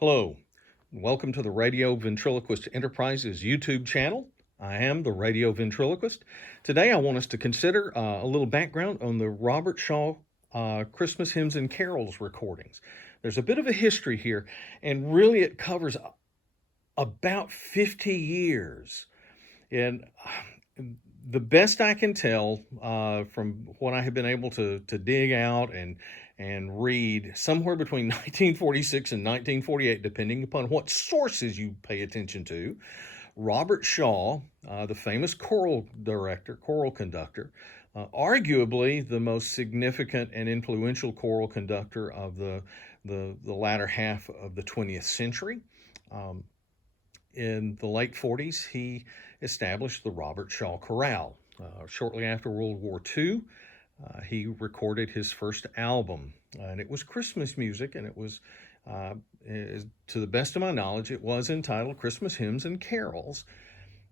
Hello, welcome to the Radio Ventriloquist Enterprises YouTube channel. I am the Radio Ventriloquist. Today I want us to consider a little background on the Robert Shaw Christmas Hymns and Carols recordings. There's a bit of a history here, and really it covers about 50 years. And the best I can tell from what I have been able to dig out and read, somewhere between 1946 and 1948, depending upon what sources you pay attention to, Robert Shaw, the famous choral director, choral conductor, arguably the most significant and influential choral conductor of the latter half of the 20th century. In the late 40s, he established the Robert Shaw Chorale. Shortly after World War II, he recorded his first album, and it was Christmas music, and it was, to the best of my knowledge, it was entitled Christmas Hymns and Carols,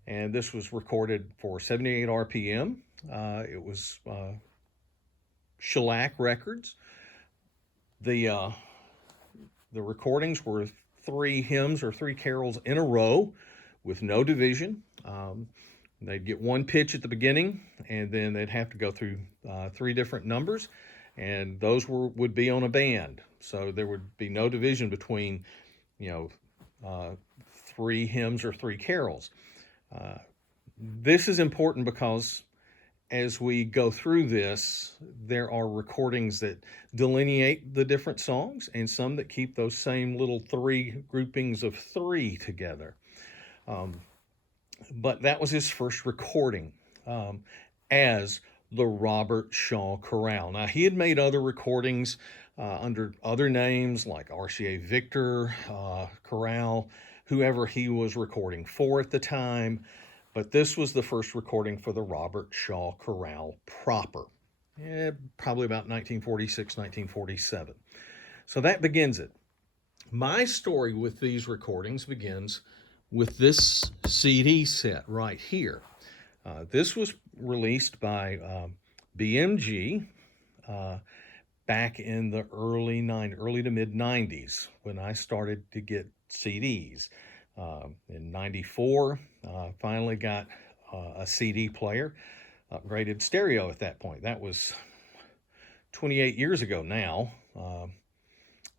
and this was recorded for 78 RPM. It was Shellac Records. The recordings were three hymns or three carols in a row with no division. They'd get one pitch at the beginning, and then they'd have to go through three different numbers, and those would be on a band. So there would be no division between, three hymns or three carols. This is important because as we go through this, there are recordings that delineate the different songs and some that keep those same little three groupings of three together. But that was his first recording as the Robert Shaw Chorale. Now, he had made other recordings under other names like RCA Victor, Chorale, whoever he was recording for at the time. But this was the first recording for the Robert Shaw Chorale proper, probably about 1946, 1947. So that begins it. My story with these recordings begins with this CD set right here. This was released by BMG back in the early to mid 90s when I started to get CDs. In 94, finally got a CD player, upgraded stereo at that point. That was 28 years ago now.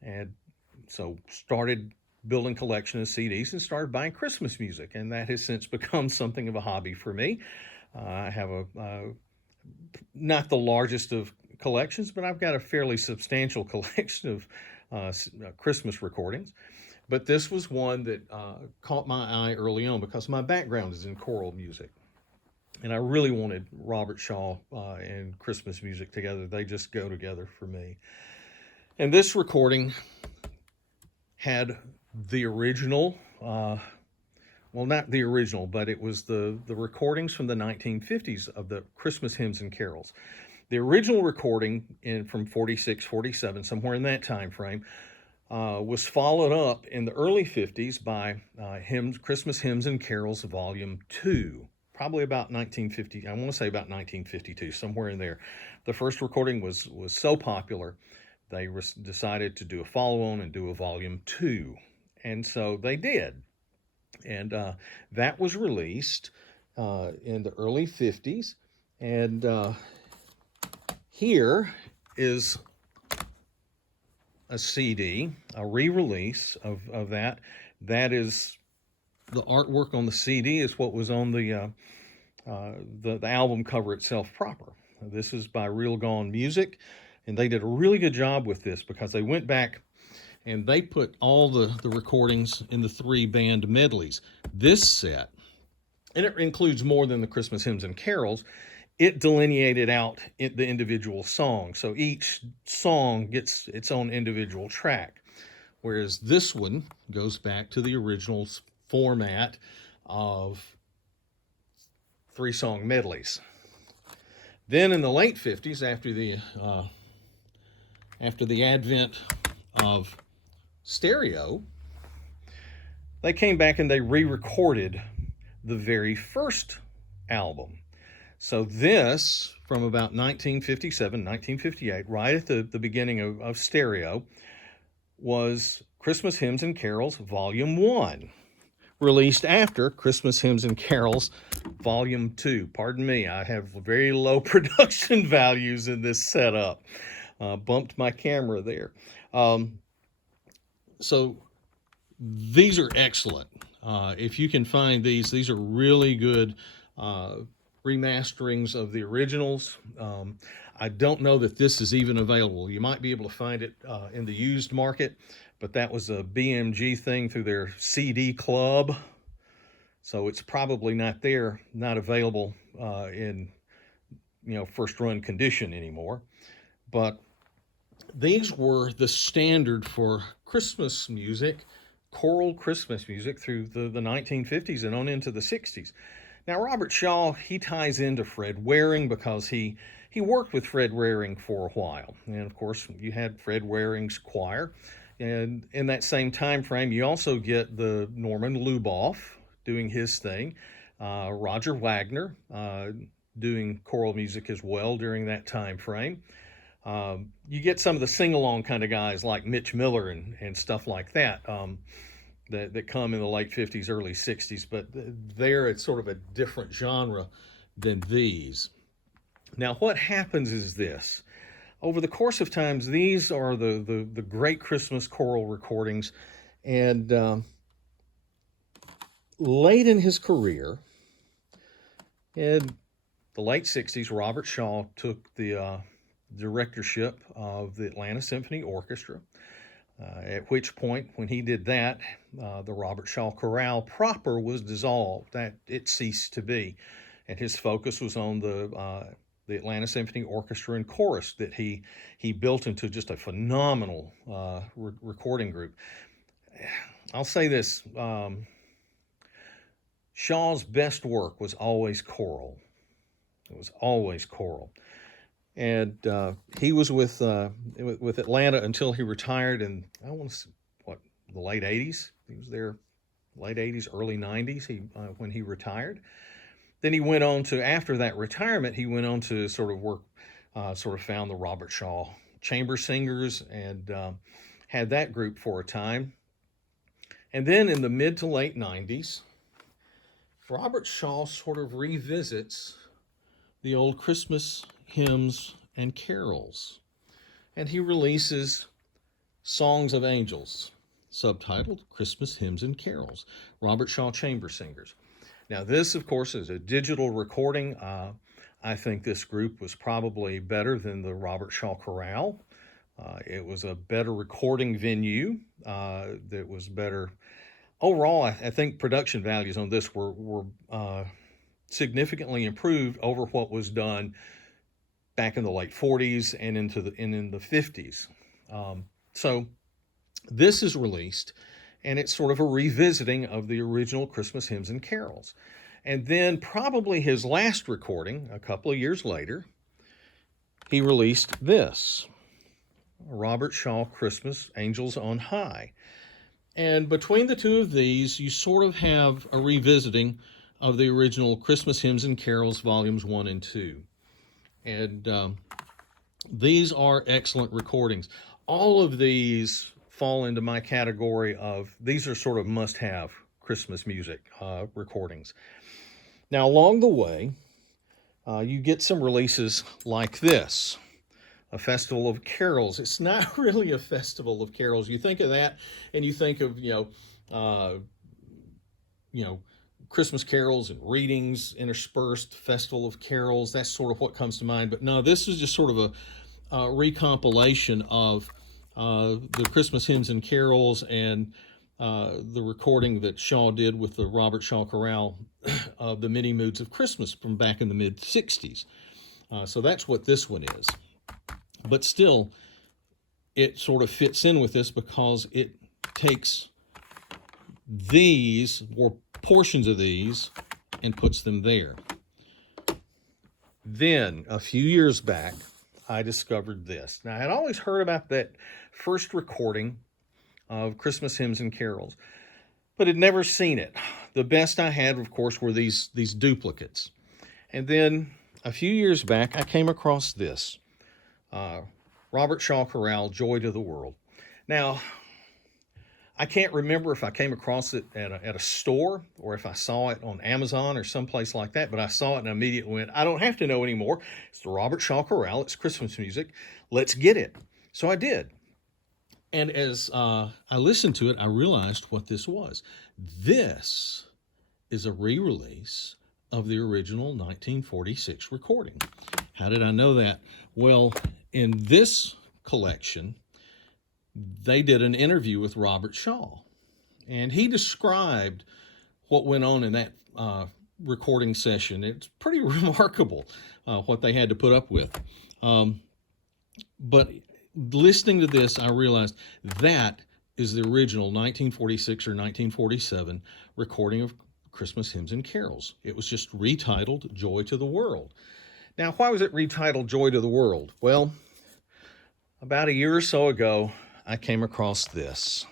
And so started building collection of CDs and started buying Christmas music. And that has since become something of a hobby for me. I have not the largest of collections, but I've got a fairly substantial collection of Christmas recordings. But this was one that caught my eye early on because my background is in choral music. And I really wanted Robert Shaw and Christmas music together. They just go together for me. And this recording had the original, well, not the original, but it was the recordings from the 1950s of the Christmas hymns and carols. The original recording from 46, 47, somewhere in that time frame, was followed up in the early 50s by Christmas Hymns and Carols Volume 2, probably about 1950. I want to say about 1952, somewhere in there. The first recording was so popular, they decided to do a follow-on and do a Volume 2. And so they did. And that was released in the early 50s. And here is a CD, a re-release of that. That is the artwork on the CD is what was on the album cover itself proper. This is by Real Gone Music, and they did a really good job with this because they went back and they put all the recordings in the three band medleys. This set, and it includes more than the Christmas hymns and carols, it delineated out the individual songs. So each song gets its own individual track, whereas this one goes back to the original format of three-song medleys. Then in the late 50s, after the advent of stereo, they came back and they re-recorded the very first album. So this, from about 1957, 1958, right at the beginning of stereo, was Christmas Hymns and Carols, Volume 1, released after Christmas Hymns and Carols, Volume 2. Pardon me, I have very low production values in this setup. Bumped my camera there. So these are excellent. If you can find these are really good remasterings of the originals. I don't know that this is even available. You might be able to find it in the used market, but that was a BMG thing through their CD club. So it's probably not there, not available in first run condition anymore. But these were the standard for Christmas music, choral Christmas music through the 1950s and on into the 60s. Now, Robert Shaw, he ties into Fred Waring because he worked with Fred Waring for a while. And of course, you had Fred Waring's choir. And in that same time frame, you also get the Norman Luboff doing his thing, Roger Wagner doing choral music as well during that time frame. You get some of the sing-along kind of guys like Mitch Miller and stuff like that, that come in the late 50s, early 60s, but there it's sort of a different genre than these. Now, what happens is this. Over the course of times, these are the great Christmas choral recordings, and late in his career, in the late 60s, Robert Shaw took the directorship of the Atlanta Symphony Orchestra, at which point, when he did that, the Robert Shaw Chorale proper was dissolved. That it ceased to be, and his focus was on the Atlanta Symphony Orchestra and Chorus that he built into just a phenomenal recording group. I'll say this, Shaw's best work was always choral. It was always choral. And he was with Atlanta until he retired in, I want to say, the late 80s? He was there late 80s, early 90s when he retired. Then he went on to, after that retirement, he went on to sort of found the Robert Shaw Chamber Singers and had that group for a time. And then in the mid to late 90s, Robert Shaw sort of revisits the old Christmas hymns and carols, and he releases Songs of Angels, subtitled Christmas Hymns and Carols, Robert Shaw Chamber Singers. Now, this, of course, is a digital recording. I think this group was probably better than the Robert Shaw Chorale. It was a better recording venue that was better. Overall, I think production values on this were significantly improved over what was done back in the late 40s and in the 50s. So this is released, and it's sort of a revisiting of the original Christmas hymns and carols. And then probably his last recording, a couple of years later, he released this, Robert Shaw Christmas Angels on High. And between the two of these, you sort of have a revisiting of the original Christmas Hymns and Carols, Volumes 1 and 2. And these are excellent recordings. All of these fall into my category of, these are sort of must-have Christmas music recordings. Now, along the way, you get some releases like this, A Festival of Carols. It's not really a festival of carols. You think of that, and you think of, Christmas carols and readings interspersed, Festival of Carols. That's sort of what comes to mind. But no, this is just sort of a recompilation of the Christmas hymns and carols and the recording that Shaw did with the Robert Shaw Chorale of the Many Moods of Christmas from back in the mid-60s. So that's what this one is. But still, it sort of fits in with this because it takes these, or portions of these, and puts them there. Then, a few years back, I discovered this. Now, I had always heard about that first recording of Christmas hymns and carols, but had never seen it. The best I had, of course, were these duplicates. And then, a few years back, I came across this. Robert Shaw Chorale, Joy to the World. Now, I can't remember if I came across it at a store or if I saw it on Amazon or someplace like that, but I saw it and I immediately went, I don't have to know anymore. It's the Robert Shaw Chorale. It's Christmas music. Let's get it. So I did. And as I listened to it, I realized what this was. This is a re-release of the original 1946 recording. How did I know that? Well, in this collection, they did an interview with Robert Shaw, and he described what went on in that recording session. It's pretty remarkable what they had to put up with. But listening to this, I realized that is the original 1946 or 1947 recording of Christmas Hymns and Carols. It was just retitled Joy to the World. Now, why was it retitled Joy to the World? Well, about a year or so ago, I came across this.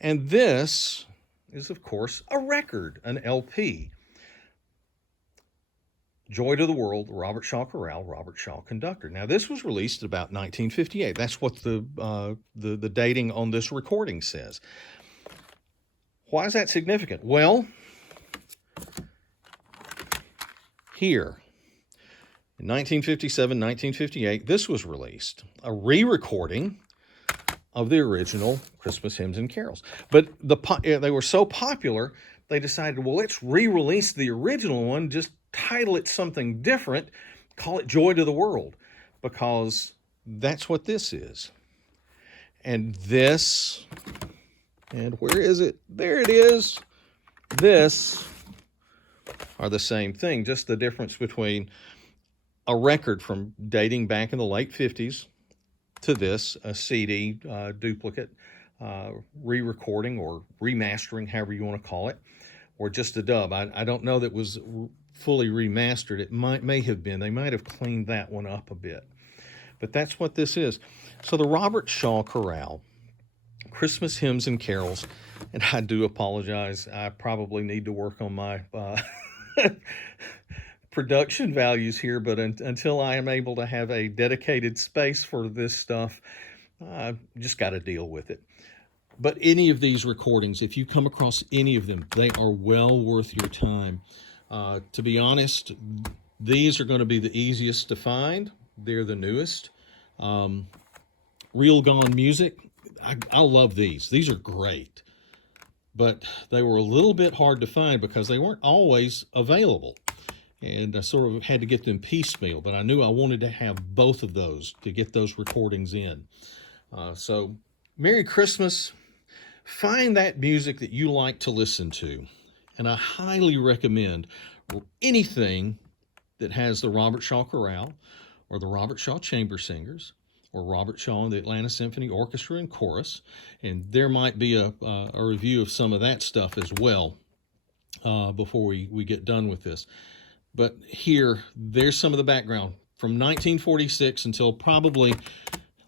And this is, of course, a record, an LP. Joy to the World, Robert Shaw Chorale, Robert Shaw Conductor. Now, this was released about 1958. That's what the dating on this recording says. Why is that significant? Well, here, in 1957, 1958, this was released, a re-recording of the original Christmas Hymns and Carols. But they were so popular, they decided, well, let's re-release the original one, just title it something different, call it Joy to the World, because that's what this is. And this, and where is it? There it is. This are the same thing, just the difference between a record from dating back in the late 50s to this, a CD duplicate, re-recording or remastering, however you want to call it, or just a dub. I don't know that it was fully remastered. It may have been. They might have cleaned that one up a bit. But that's what this is. So the Robert Shaw Chorale, Christmas Hymns and Carols, and I do apologize. I probably need to work on my production values here, but until I am able to have a dedicated space for this stuff, I've just got to deal with it. But any of these recordings, if you come across any of them, they are well worth your time. To be honest, these are going to be the easiest to find. They're the newest. Real Gone Music, I love these. These are great. But they were a little bit hard to find because they weren't always available. And I sort of had to get them piecemeal, but I knew I wanted to have both of those to get those recordings in. So, Merry Christmas. Find that music that you like to listen to. And I highly recommend anything that has the Robert Shaw Chorale or the Robert Shaw Chamber Singers or Robert Shaw and the Atlanta Symphony Orchestra and Chorus. And there might be a review of some of that stuff as well before we get done with this. But here, there's some of the background from 1946 until probably,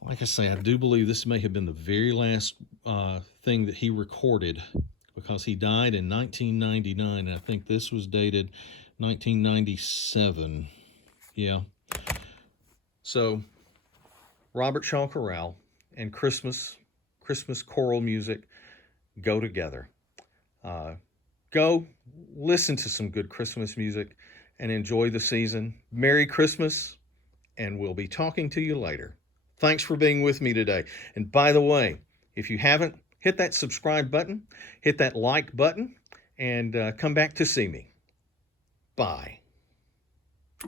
like I say, I do believe this may have been the very last thing that he recorded, because he died in 1999, and I think this was dated 1997. Yeah. So, Robert Shaw Chorale and Christmas choral music go together. Go listen to some good Christmas music and enjoy the season. Merry Christmas, and we'll be talking to you later. Thanks for being with me today. And by the way, if you haven't, hit that subscribe button, hit that like button, and come back to see me. Bye.